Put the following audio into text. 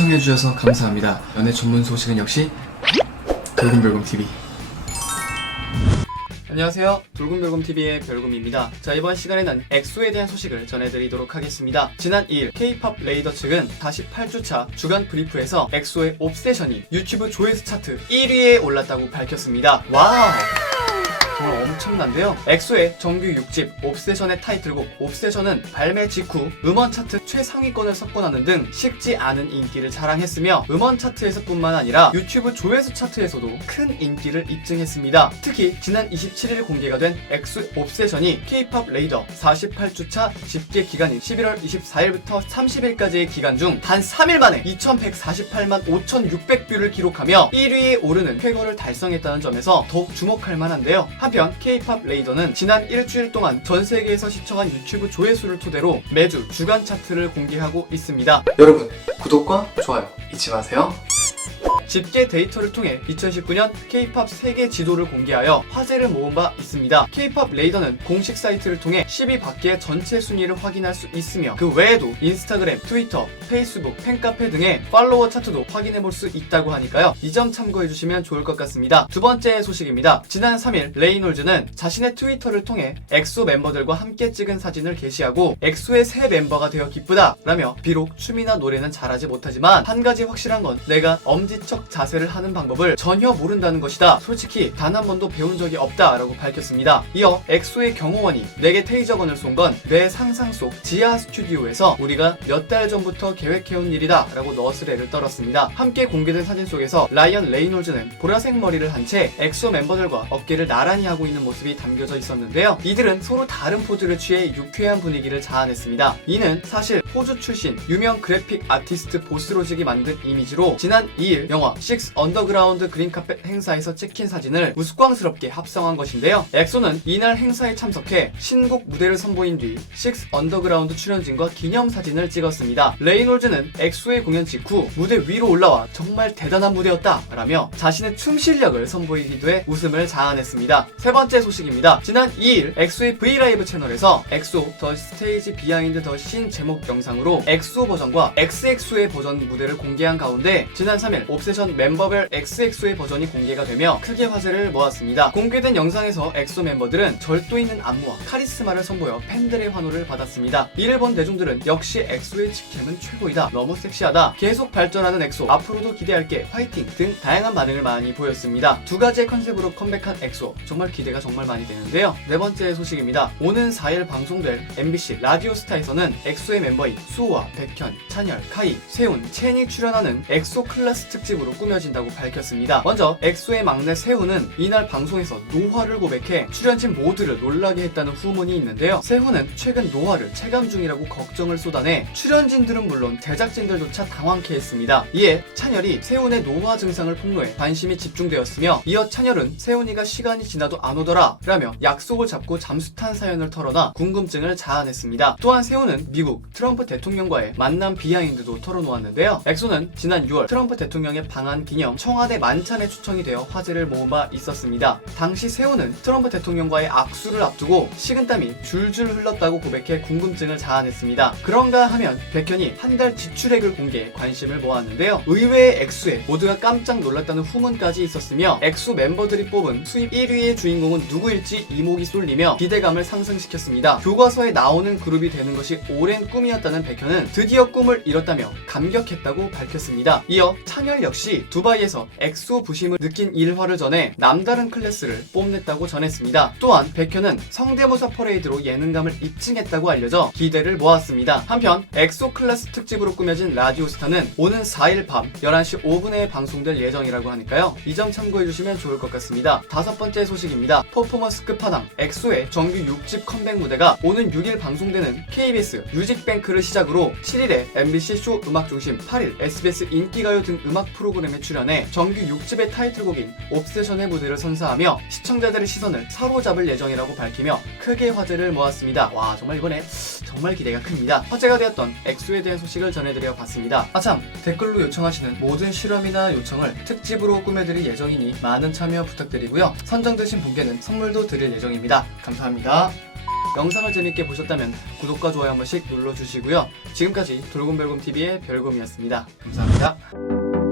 시청해주셔서 감사합니다. 연애 전문 소식은 역시 돌곰별곰TV. 안녕하세요. 돌곰별곰TV의 별곰입니다. 자, 이번 시간에는 엑소에 대한 소식을 전해드리도록 하겠습니다. 지난 2일 K-POP 레이더 측은 48주차 주간 브리프에서 엑소의 옵세션이 유튜브 조회수 차트 1위에 올랐다고 밝혔습니다. 와우! 정말 엄청난데요. 엑소의 정규 6집 옵세션의 타이틀곡 옵세션은 발매 직후 음원 차트 최상위권을 석권하는 등 식지 않은 인기를 자랑했으며 음원 차트에서 뿐만 아니라 유튜브 조회수 차트에서도 큰 인기를 입증했습니다. 특히 지난 27일 공개가 된 엑소 옵세션이 K-POP 레이더 48주차 집계 기간인 11월 24일부터 30일까지의 기간 중 단 3일 만에 2148만 5600뷰를 기록하며 1위에 오르는 쾌거를 달성했다는 점에서 더욱 주목할 만한데요. 한편 K-POP 레이더는 지난 일주일 동안 전 세계에서 시청한 유튜브 조회수를 토대로 매주 주간 차트를 공개하고 있습니다. 여러분, 구독과 좋아요 잊지 마세요. 집계 데이터를 통해 2019년 K-POP 세계 지도를 공개하여 화제를 모은 바 있습니다. K-POP 레이더는 공식 사이트를 통해 10위 밖의 전체 순위를 확인할 수 있으며 그 외에도 인스타그램, 트위터, 페이스북, 팬카페 등의 팔로워 차트도 확인해볼 수 있다고 하니까요. 이 점 참고해주시면 좋을 것 같습니다. 두 번째 소식입니다. 지난 3일 레이놀즈는 자신의 트위터를 통해 엑소 멤버들과 함께 찍은 사진을 게시하고 엑소의 새 멤버가 되어 기쁘다 라며 비록 춤이나 노래는 잘하지 못하지만 한 가지 확실한 건 내가 엄지척 자세를 하는 방법을 전혀 모른다는 것이다. 솔직히 단 한 번도 배운 적이 없다 라고 밝혔습니다. 이어 엑소의 경호원이 내게 테이저건을 쏜 건 내 상상 속 지하 스튜디오에서 우리가 몇 달 전부터 계획해온 일이다 라고 너스레를 떨었습니다. 함께 공개된 사진 속에서 라이언 레이놀즈는 보라색 머리를 한 채 엑소 멤버들과 어깨를 나란히 하고 있는 모습이 담겨져 있었는데요. 이들은 서로 다른 포즈를 취해 유쾌한 분위기를 자아냈습니다. 이는 사실 호주 출신 유명 그래픽 아티스트 보스로직이 만든 이미지로 지난 2일 영화 식스 언더그라운드 그린카펫 행사에서 찍힌 사진을 우스꽝스럽게 합성한 것인데요. 엑소는 이날 행사에 참석해 신곡 무대를 선보인 뒤 식스 언더그라운드 출연진과 기념사진을 찍었습니다. 레이놀즈는 엑소의 공연 직후 무대 위로 올라와 정말 대단한 무대였다 라며 자신의 춤 실력을 선보이기도 해 웃음을 자아냈습니다. 세 번째 소식입니다. 지난 2일 엑소의 브이라이브 채널에서 엑소 더 스테이지 비하인드 더 신 제목 영상으로 엑소 버전과 XX의 버전 무대를 공개한 가운데 지난 3일 옵세션 멤버별 XX의 버전이 공개가 되며 크게 화제를 모았습니다. 공개된 영상에서 엑소 멤버들은 절도 있는 안무와 카리스마를 선보여 팬들의 환호를 받았습니다. 이를 본 대중들은 역시 엑소의 직캠은 최고이다, 너무 섹시하다, 계속 발전하는 엑소, 앞으로도 기대할게, 화이팅 등 다양한 반응을 많이 보였습니다. 두 가지의 컨셉으로 컴백한 엑소, 정말 기대가 정말 많이 되는데요. 네 번째 소식입니다. 오는 4일 방송될 MBC 라디오스타에서는 엑소의 멤버인 수호와 백현, 찬열, 카이, 세훈, 첸이 출연하는 엑소 클래스 특집으로 꾸며진다고 밝혔습니다. 먼저 엑소의 막내 세훈은 이날 방송에서 노화를 고백해 출연진 모두를 놀라게 했다는 후문이 있는데요. 세훈은 최근 노화를 체감 중이라고 걱정을 쏟아내 출연진들은 물론 제작진들조차 당황케 했습니다. 이에 찬열이 세훈의 노화 증상을 폭로해 관심이 집중되었으며 이어 찬열은 세훈이가 시간이 지나도 안 오더라 라며 약속을 잡고 잠수탄 사연을 털어놔 궁금증을 자아냈습니다. 또한 세훈은 미국 트럼프 대통령과의 만남 비하인드도 털어놓았는데요. 엑소는 지난 6월 트럼프 대통령의 방한 기념 청와대 만찬에 초청이 되어 화제를 모은 바 있었습니다. 당시 세훈은 트럼프 대통령과의 악수를 앞두고 식은땀이 줄줄 흘렀다고 고백해 궁금증을 자아냈습니다. 그런가 하면 백현이 한 달 지출액을 공개해 관심을 모았는데요. 의외의 액수에 모두가 깜짝 놀랐다는 후문까지 있었으며 엑소 멤버들이 뽑은 수입 1위의 주인공은 누구일지 이목이 쏠리며 기대감을 상승시켰습니다. 교과서에 나오는 그룹이 되는 것이 오랜 꿈이었다는 백현은 드디어 꿈을 이뤘다며 감격했다고 밝혔습니다. 이어 찬열 역시 두바이에서 엑소 부심을 느낀 일화를 전해 남다른 클래스를 뽐냈다고 전했습니다. 또한 백현은 성대모사 퍼레이드로 예능감을 입증했다고 알려져 기대를 모았습니다. 한편 엑소 클래스 특집으로 꾸며진 라디오스타는 오는 4일 밤 11시 5분에 방송될 예정이라고 하니까요. 이 점 참고해주시면 좋을 것 같습니다. 다섯 번째 소식입니다. 퍼포먼스 끝판왕 엑소의 정규 6집 컴백 무대가 오는 6일 방송되는 KBS 뮤직뱅크를 시작으로 7일에 MBC 쇼 음악중심, 8일 SBS 인기가요 등 음악 프로그램에 출연해 정규 6집의 타이틀곡인 옵세션의 무대를 선사하며 시청자들의 시선을 사로잡을 예정이라고 밝히며 크게 화제를 모았습니다. 와, 정말 이번에 정말 기대가 큽니다. 화제가 되었던 엑소에 대한 소식을 전해드려 봤습니다. 아참, 댓글로 요청하시는 모든 실험이나 요청을 특집으로 꾸며드릴 예정이니 많은 참여 부탁드리고요. 선정되신 분께는 선물도 드릴 예정입니다. 감사합니다. 영상을 재밌게 보셨다면 구독과 좋아요 한 번씩 눌러주시고요. 지금까지 돌곰별곰TV의 별곰이었습니다. 감사합니다.